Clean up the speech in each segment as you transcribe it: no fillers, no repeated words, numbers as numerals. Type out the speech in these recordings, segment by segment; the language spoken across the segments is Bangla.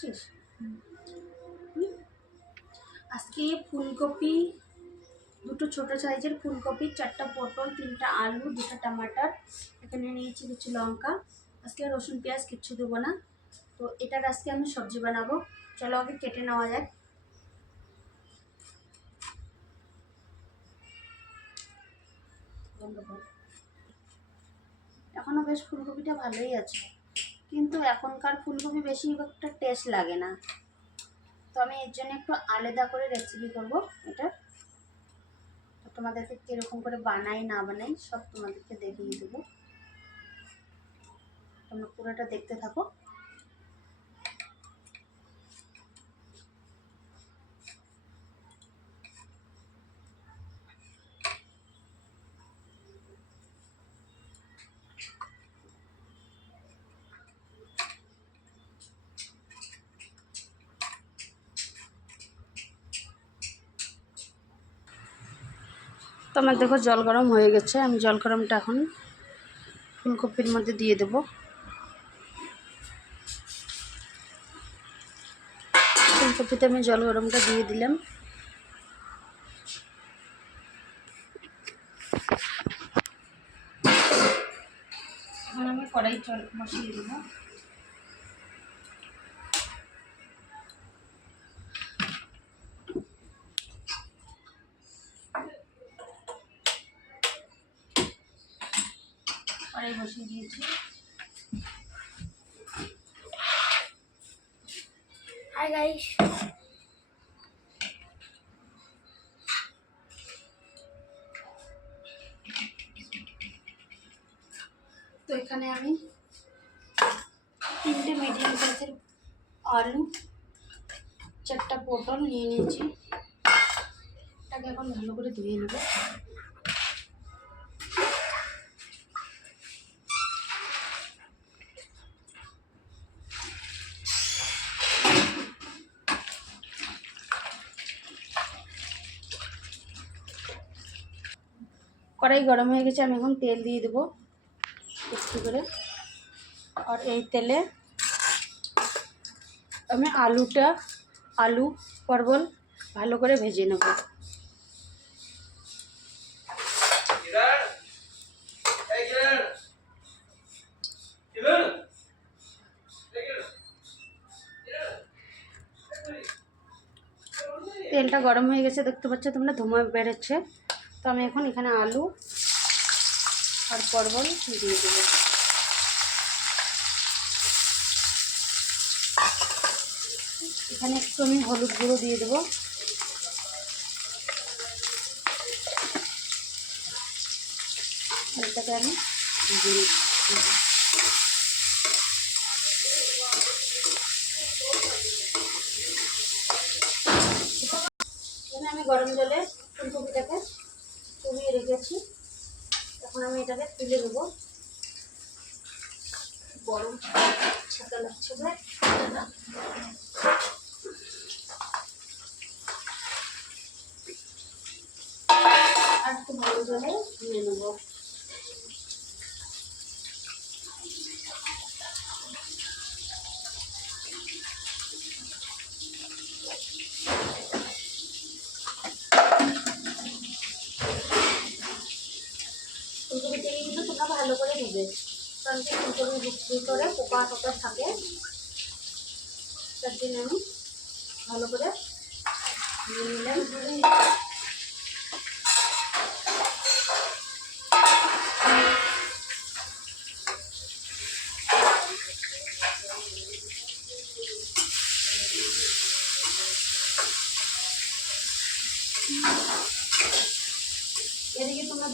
বুঝছিস? আজকে ফুলকপি, দুটো ছোটো সাইজের ফুলকপি, 4টা পটল, 3টা আলু, 2টা টমাটার, এখানে নিয়েছি কিছু লঙ্কা। আজকে রসুন পেঁয়াজ কিচ্ছু দেবো না। তো এটার আজকে আমি সবজি বানাবো। চলো আগে কেটে নেওয়া যাক। এখনও বেশ ফুলকপিটা ভালোই আছে, কিন্তু এখনকার ফুলকপি বেশি একটা টেস্ট লাগে না। তো আমি এর জন্য একটু আলাদা করে রেসিপি করবো এটা। তো তোমাদেরকে কীরকম করে বানাই না বানাই সব তোমাদেরকে দেখিয়ে দেবো। তোমরা পুরোটা দেখতে থাকো। তো আমার দেখো জল গরম হয়ে গেছে। আমি জল গরমটা এখন ফুলকপির মধ্যে দিয়ে দেবো। ফুলকপিতে আমি জল গরমটা দিয়ে দিলাম। এখন আমি কড়াই জল বসিয়ে দেবো। কড়াই বসিয়ে দিয়েছি। হাই গাইস, তো এখানে আমি 3টে মিডিয়াম সাইজের আলু, 4টা পটল নিয়ে নিয়েছি। এটাকে এখন ভালো করে ধুয়ে নেব। কড়াই গরম হয়ে গেছে, আমি এখন তেল দিয়ে দেবো একটু করে। আর এই তেলে আমি আলু পটল ভালো করে ভেজে নেব। তেলটা গরম হয়ে গেছে, দেখতে পাচ্ছ তোমরা, ধোঁয়া বেরোচ্ছে। তো আমি এখন এখানে আলু আর পটল দিয়ে দেবো। এখানে একটু আমি হলুদ গুঁড়ো দিয়ে দেবো। এটাকে আমি দিয়ে দেবো। এখানে আমি গরম জলে ফুলকপিটাকে চুবিয়ে রেখেছি। এখন আমি এটাকে তুলে দেবো। গরম ছাতা লাগছে ভাই। আর একটু ভালো জলে ধুয়ে নেবো। ফুলকপিটাকে কিন্তু তোমরা ভালো করে নেবে, কারণ কি ফুলকপির ভিতরে পোকা টোকা থাকে। তার জন্য আমি ভালো করে নিয়ে নিলাম। এদিকে তোমরা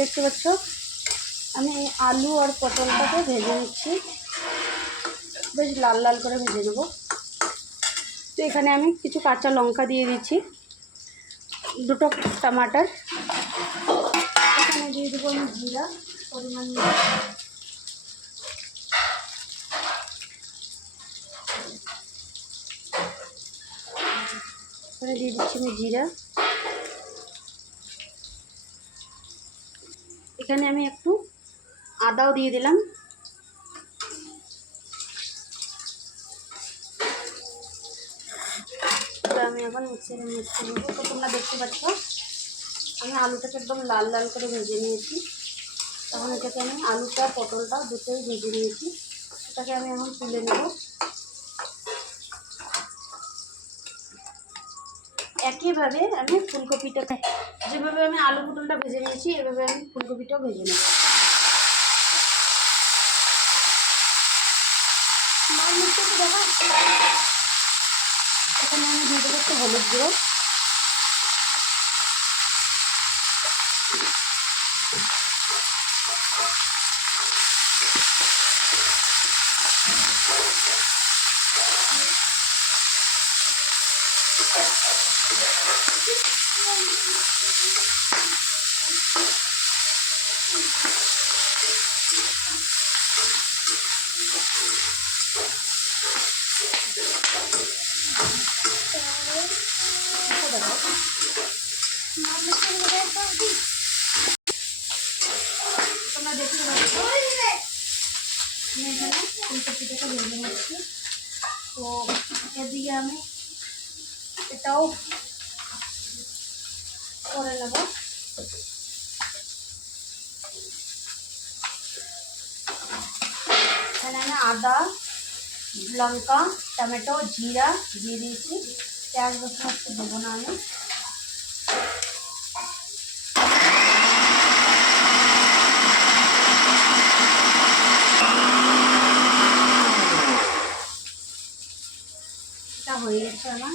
দেখতে পাচ্ছ আমি আলু আর পটলটাকে ভেজে নিচ্ছি, বেশ লাল লাল করে ভেজে নেব। তো এখানে আমি কিছু কাঁচা লঙ্কা দিয়ে দিচ্ছি, 2টো টমাটার। এখানে দিয়ে দেবো আমি জিরা পরিমাণ মতো। এখানে দিয়ে দিচ্ছি আমি জিরা। এখানে আমি একটু আদাও দিয়ে দিলাম। আমি এখন মিক্সারে মিক্স করে নেবো। তো তোমরা দেখতে পাচ্ছ আমি আলুটাকে একদম লাল লাল করে ভেজে নিয়েছি। তখন এটাকে আমি আলুটা পটলটা দুটোই ভেজে নিয়েছি, এটাকে আমি এখন তুলে নেব। একইভাবে আমি ফুলকপিটাকে যেভাবে আমি আলু পটলটা ভেজে নিয়েছি এভাবে আমি ফুলকপিটাও ভেজে নেব। এখানে আমি দিয়ে দেবো একটু হলুদ গুঁড়ো, তোমরা দেখতে পাচ্ছ আমি এখানে ফুলকপিটাকে ভেজে নিচ্ছি। তো এদিকে আমি এটাও করে নেব। এখানে আমি আদা, লঙ্কা, টমেটো, জিরা দিয়ে দিয়েছি। পেঁয়াজ রসুন একটু দেবো না আমি। এটা হয়ে গেছে আমার।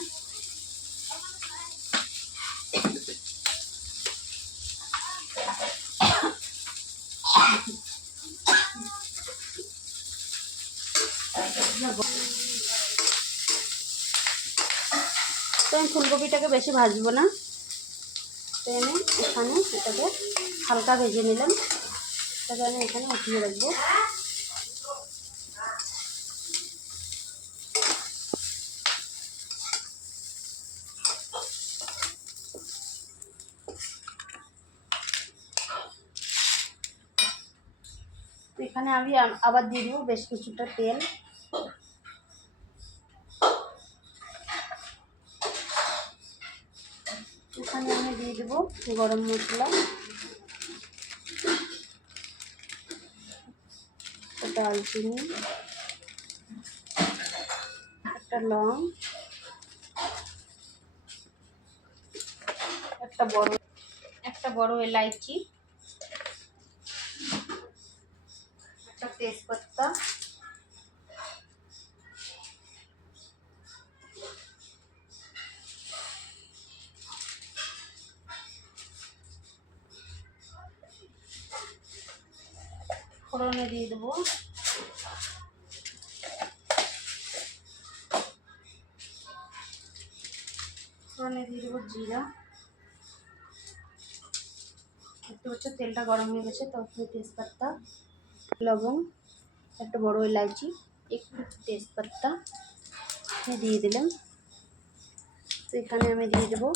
তো আমি ফুলকপিটাকে বেশি ভাজবো না, তো আমি এখানে এটাকে হালকা ভেজে নিলাম, এটাকে আমি এখানে উঠিয়ে রাখবো। তো এখানে আমি আবার দিয়ে দেবো বেশ কিছুটা তেল। এখানে আমি দিয়ে দেবো গরম মশলা, দারচিনি, একটা লং, একটা বড় এলাইচি, একটা তেজপাতা, ফোড়নে দিয়ে দেবো জিরা। দেখতে পাচ্ছ তেলটা গরম হয়ে গেছে, তারপরে তেজপাতা, লবঙ্গ, একটা বড় এলাইচি, একটু তেজপাতা দিয়ে দিলাম। তো এখানে আমি দিয়ে দেবো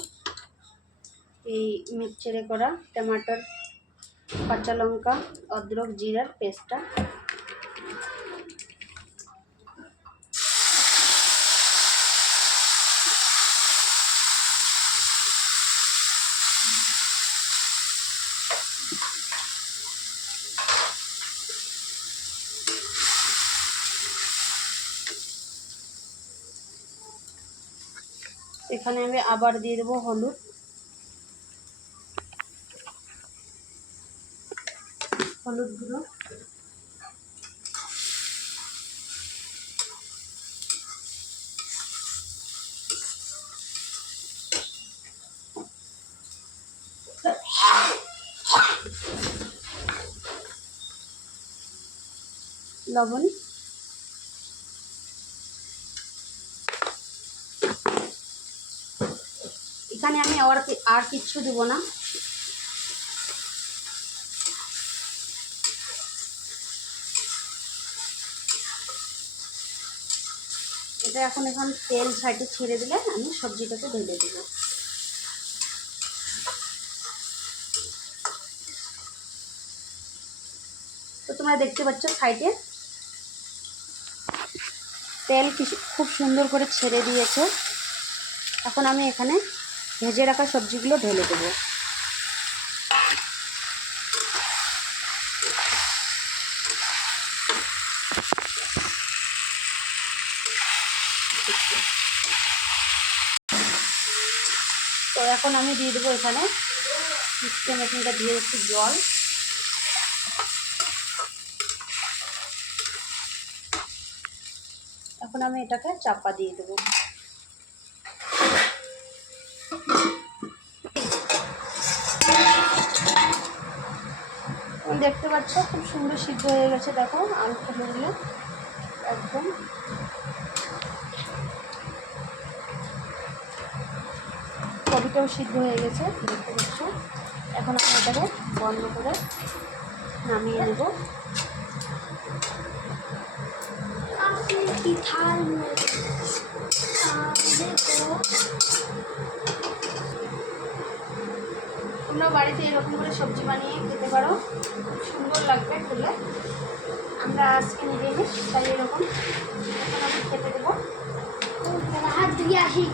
এই মিক্সচারে করা টমাটোর, কাঁচা লঙ্কা, অদরক, জিরার পেস্টটা। এখানে আমি আবার দিয়ে দেবো হলুদ, গুঁড়ো, লবণ। এখানে আমি আর কিচ্ছু দেবো না। এটা এখন তেল সাইডে ছেড়ে দিলে আমি সবজিটাকে ঢেলে দেব। তো তোমরা দেখতে পাচ্ছ সাইডে তেল খুব সুন্দর করে ছেড়ে দিয়েছে। এখন আমি এখানে ভেজে রাখা সবজিগুলো ঢেলে দেবো। তো এখন আমি দিয়ে দেবো এখানে মিক্সচার মেশিনটা দিয়ে একটু জল। এখন আমি এটাকে চাপা দিয়ে দেবো। দেখতে পাচ্ছ খুব সুন্দর সিদ্ধ হয়ে গেছে, দেখো আলু ফেলে দিলে একদম। কবিটাও সিদ্ধ হয়ে গেছে দেখতে পাচ্ছ। এখন আমি এটাকে বন্ধ করে নামিয়ে নেব। তোমরা বাড়িতে এরকম করে সবজি বানিয়ে খেতে পারো, খুব সুন্দর লাগবে খেলে। আমরা আজকে নিরামিষ তাই এরকম এখন আমি খেতে দেবো। হাত ধুয়ে আসি।